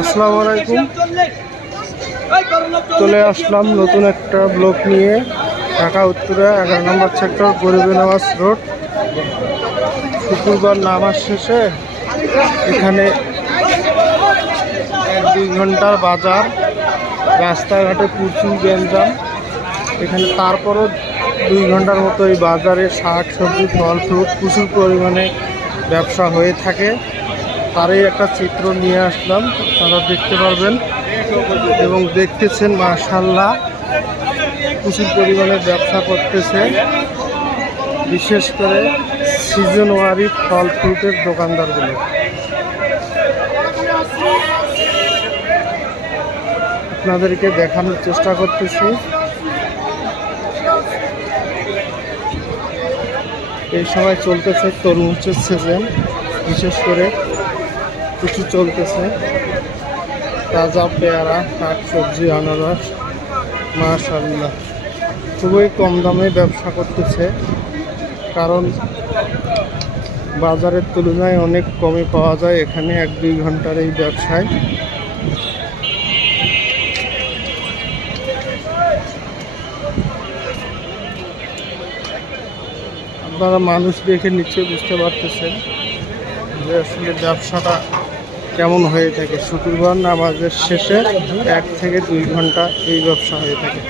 আসসালামু আলাইকুম। চলে আসলাম নতুন একটা ব্লক নিয়ে। ঢাকা উত্তরে 11 নম্বর সেক্টর গরিবে নওয়াজ রোড। শুক্রবার নামাজ শেষে এখানে 1-2 ঘন্টার বাজার, রাস্তাঘাটে প্রচুর গ্যাঞ্জাম। এখানে তারপরও 2 ঘন্টার মতো এই বাজারে শাক সবজি ফল ফ্রুট প্রচুর পরিমাণে ব্যবসা হয়ে থাকে। তারই একটা চিত্র নিয়ে আসলাম, আপনারা দেখতে পারবেন এবং দেখতেছেন মাশাআল্লাহ প্রচুর পরিমাণে ব্যবসা করতেছে, বিশেষ করে সিজনওয়ারি ফল ফ্রুটের দোকানদারগুলো। আপনাদেরকে দেখানোর চেষ্টা করতেছি। এই সময় চলতেছে তরমুজের সিজন, বিশেষ করে কিছু চলতেছে তাজা পেয়ারা, শাক সবজি, আনারস। মাশাআল্লাহ খুবই কম দামে ব্যবসা করতেছে, কারণ বাজারের তুলনায় অনেক কমে পাওয়া যায় এখানে 1-2 ঘন্টার এই ব্যবসায়। আপনারা মানুষ দেখে নিশ্চয়ই বুঝতে পারতেছেন যে আসলে ব্যবসাটা কেমন হয়ে থাকে। শুক্রবার নামাজের শেষে 1 থেকে 2 ঘন্টা এই ব্যবসা হয়ে থাকে।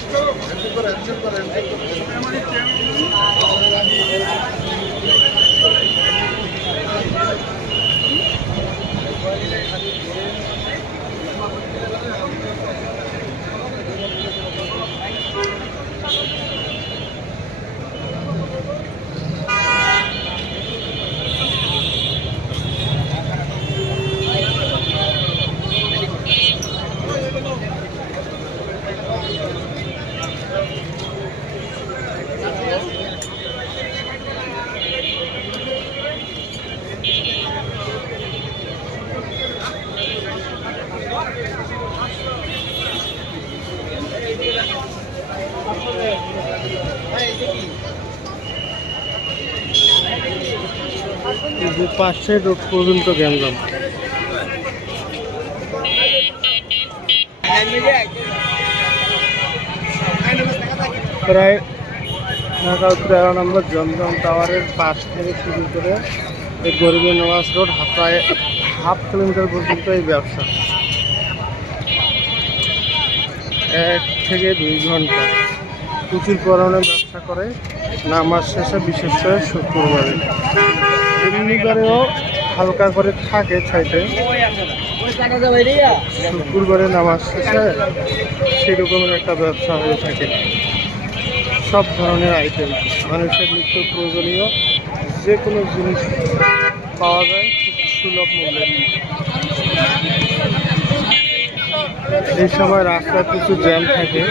পাশে রোড পর্যন্ত গ্যাঞ্জাম। প্রায় ঢাকা উত্তর 11 নম্বর জমজম টাওয়ারের পাশ থেকে শুরু করে এই গরিবে নওয়াজ রোড প্রায় হাফ কিলোমিটার পর্যন্ত এই ব্যবসা। 1 থেকে 2 ঘন্টা প্রচুর পরিমাণে ব্যবসা করে নামাজ শেষে, বিশেষ করে শুক্রবারে। এমনিবারেও হালকা করে থাকে ছাইতে, শুক্রবারে নামাজ শেষে সেরকমের একটা ব্যবসা হয়ে থাকে। সব ধরনের আইটেম, মানুষের নিত্য প্রয়োজনীয় যে কোনো জিনিস পাওয়া যায় খুব সুলভ মূল্যে। এই সময় রাস্তায় কিছু জ্যাম থাকে,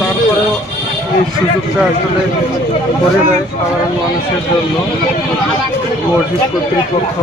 তারপরেও এই সুযোগটা আসলে করে দেয় সাধারণ মানুষের জন্য মসজিদ কর্তৃপক্ষ।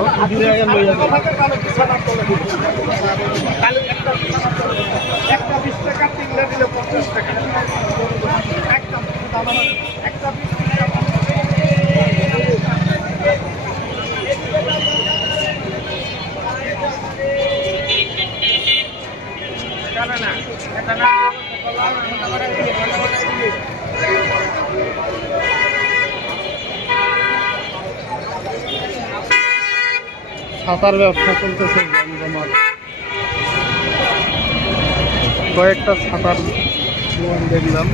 ছাতার ব্যবসা চলতেছে জমজমাট, কয়েকটা ছাতার দোকান দেখলাম।